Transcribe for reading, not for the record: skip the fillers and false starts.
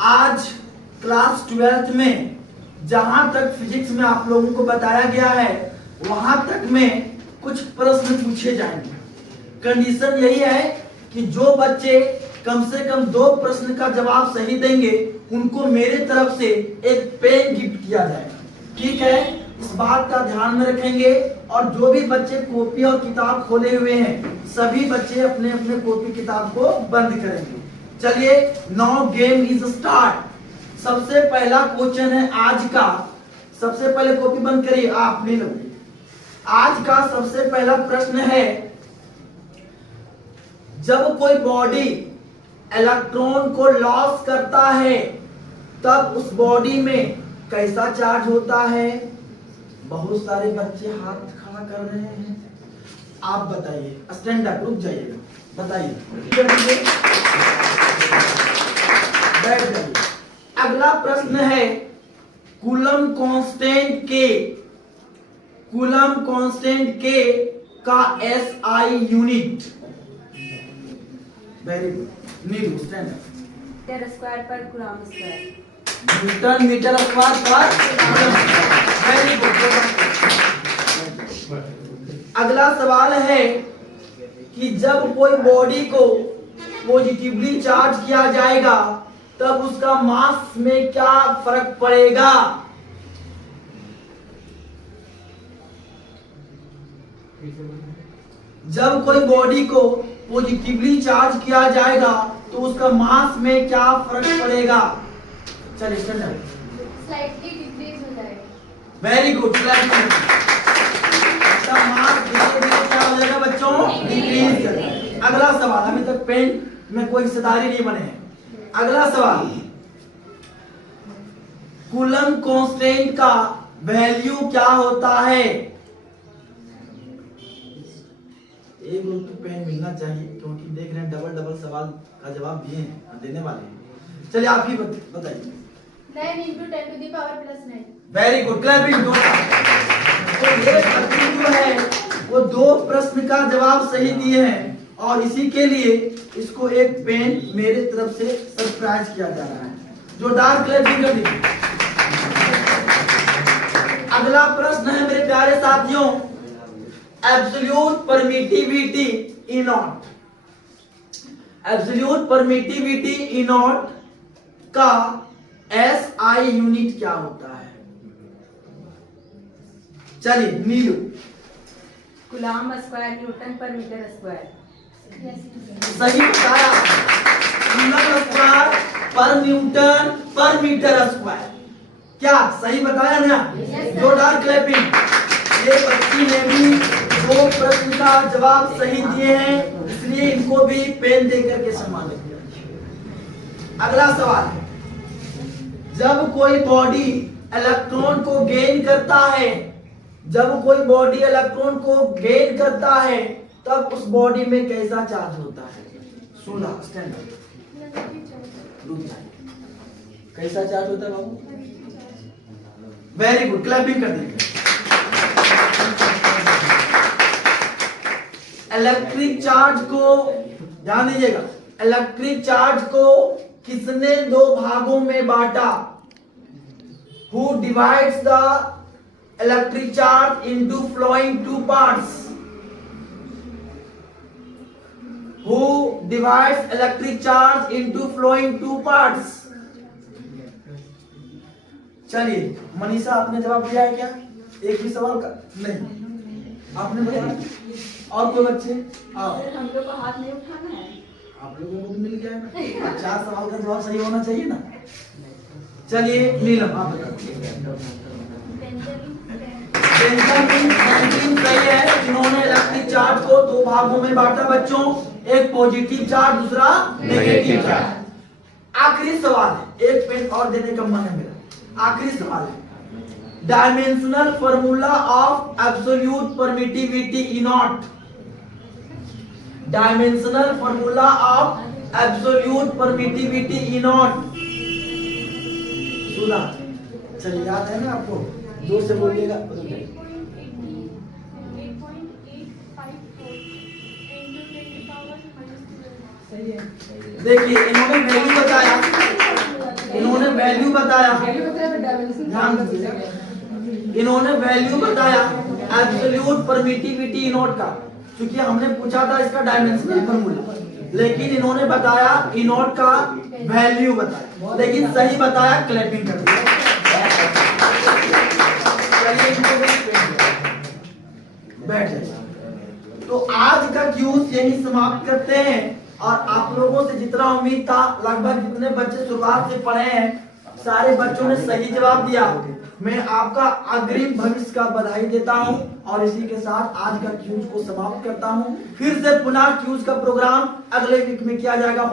आज class 12th में जहां तक फिजिक्स में आप लोगों को बताया गया है वहां तक में कुछ प्रश्न पूछे जाएंगे। कंडीशन यही है कि जो बच्चे कम से कम 2 प्रश्न का जवाब सही देंगे उनको मेरे तरफ से एक पेन गिफ्ट किया जाएगा। ठीक है, इस बात का ध्यान में रखेंगे। और जो भी बच्चे कॉपी और किताब खोले हुए हैं सभी बच्चे अपने अपने कॉपी किताब को बंद करेंगे। चलिए, नाउ गेम इज स्टार्ट। सबसे पहला क्वेश्चन है आज का। सबसे पहले कॉपी बंद करिए, आप ले लो। आज का सबसे पहला प्रश्न है, जब कोई बॉडी इलेक्ट्रॉन को लॉस करता है तब उस बॉडी में कैसा चार्ज होता है? बहुत सारे बच्चे हाथ खड़ा कर रहे हैं। आप बताइए, स्टैंड अप, रुक जाइएगा, बताइए, बैठ जाइए। अगला प्रश्न है, कूलम कांस्टेंट के का SI unit. Very good, Needu stand up. Metre square पर coulomb square. Newton metre square पर। Very good. अगला सवाल है कि जब कोई बॉडी को पॉजिटिवली चार्ज किया जाएगा तब उसका मास में क्या फर्क पड़ेगा? जब कोई बॉडी को पॉजिटिवली चार्ज किया जाएगा तो उसका मास में क्या फर्क पड़ेगा? चलिए स्लाइटली डिक्रीज हो जाएगा। Very good. मास धीरे धीरे क्या हो जाएगा बच्चों? डिक्रीज कर जाएगा। अगला सवाल, अभी तक पेन में कोई हिस्सेदारी नहीं बने हैं। अगला सवाल, कूलम कांस्टेंट का वैल्यू क्या होता है? एक लोग को पेन मिलना चाहिए क्योंकि देख रहे हैं डबल सवाल का जवाब दिए हैं, देने वाले हैं। चलिए आप ही बताइए। 9 × 10⁻⁹। Very good, clapping. तो ये बच्चे जो है वो 2 प्रश्न का जवाब सही दिए हैं और इसी के लिए इसको एक पेन मेरे तरफ से सरप्राइज किया जा रहा है। जोरदार क्लैपिंग कर दीजिए। अगला प्रश्न है मेरे प्यारे साथियों, absolute permittivity E not. Absolute permittivity E not का एसआई यूनिट क्या होता है? चलिए नीलू। कूलम स्क्वायर न्यूटन पर मीटर स्क्वायर। सही बताया। कूलम स्क्वायर पर न्यूटन पर मीटर स्क्वायर। क्या सही बताया ना? जोरदार क्लैपिंग। ये बच्ची ने भी 2 प्रश्न का जवाब सही दिए हैं इसलिए इनको भी पेन देकर के सम्मानित किया। अगला सवाल है, जब कोई बॉडी इलेक्ट्रॉन को गेन करता है, जब कोई बॉडी इलेक्ट्रॉन को गेन करता है तब उस बॉडी में कैसा चार्ज होता है? 16 स्टैंड अप, रुक जाइए। कैसा चार्ज होता है बाबू? वेरी गुड, क्लैपिंग कर दीजिए। इलेक्ट्रिक चार्ज को ध्यान दीजिएगा, इलेक्ट्रिक चार्ज को किसने 2 भागों में बांटा? Who divides the electric charge into flowing 2 parts? Who divides electric charge into flowing 2 parts? चलिए, मनीषा आपने जवाब दिया है क्या? एक भी सवाल का नहीं आपने बताया। और कोई बच्चे? हम लोग को हाथ नहीं उठाना है। आप लोगों को भी मिल गया ना। 4 सवाल का जवाब सही होना चाहिए ना। चलिए नीलम आप बताइए। सही है, जिन्होंने इलेक्ट्रिक चार्ज को 2 भागों में बांटा बच्चों, एक पॉजिटिव चार्ज दूसरा नेगेटिव चार्ज। आखिरी सवाल है, एक पेन और देने का मन है मेरा। आखिरी सवाल है, dimensional formula of absolute permittivity E not. Dimensional formula of absolute permittivity E not. चलिए, याद है ना आपको? जोर से बोलिएगा। देखिए इन्होंने वैल्यू बताया वैल्यू बताया, वैल्यू बताया फिर डायमेंशन ध्यान दीजिए, इन्होंने वैल्यू बताया एब्सोल्यूट परमिटिविटी इनोट का, क्योंकि हमने पूछा था इसका डायमेंशनल फॉर्मूला, लेकिन इन्होंने बताया इनोट का वैल्यू बताया, लेकिन सही बताया क्लैपिंग कर दिया। चलिए इनको बैठ जाइए। तो आज का क्यूज यही समाप्त करते हैं, और आप लोगों से जितना उम्मीद था, लगभग जितने बच्चे शुरुआत से पढ़े हैं सारे बच्चों ने सही जवाब दिया। मैं आपका अग्रिम भविष्य का बधाई देता हूं, और इसी के साथ आज का क्यूज को समाप्त करता हूं। फिर से पुनः क्यूज का प्रोग्राम अगले वीक में किया जाएगा।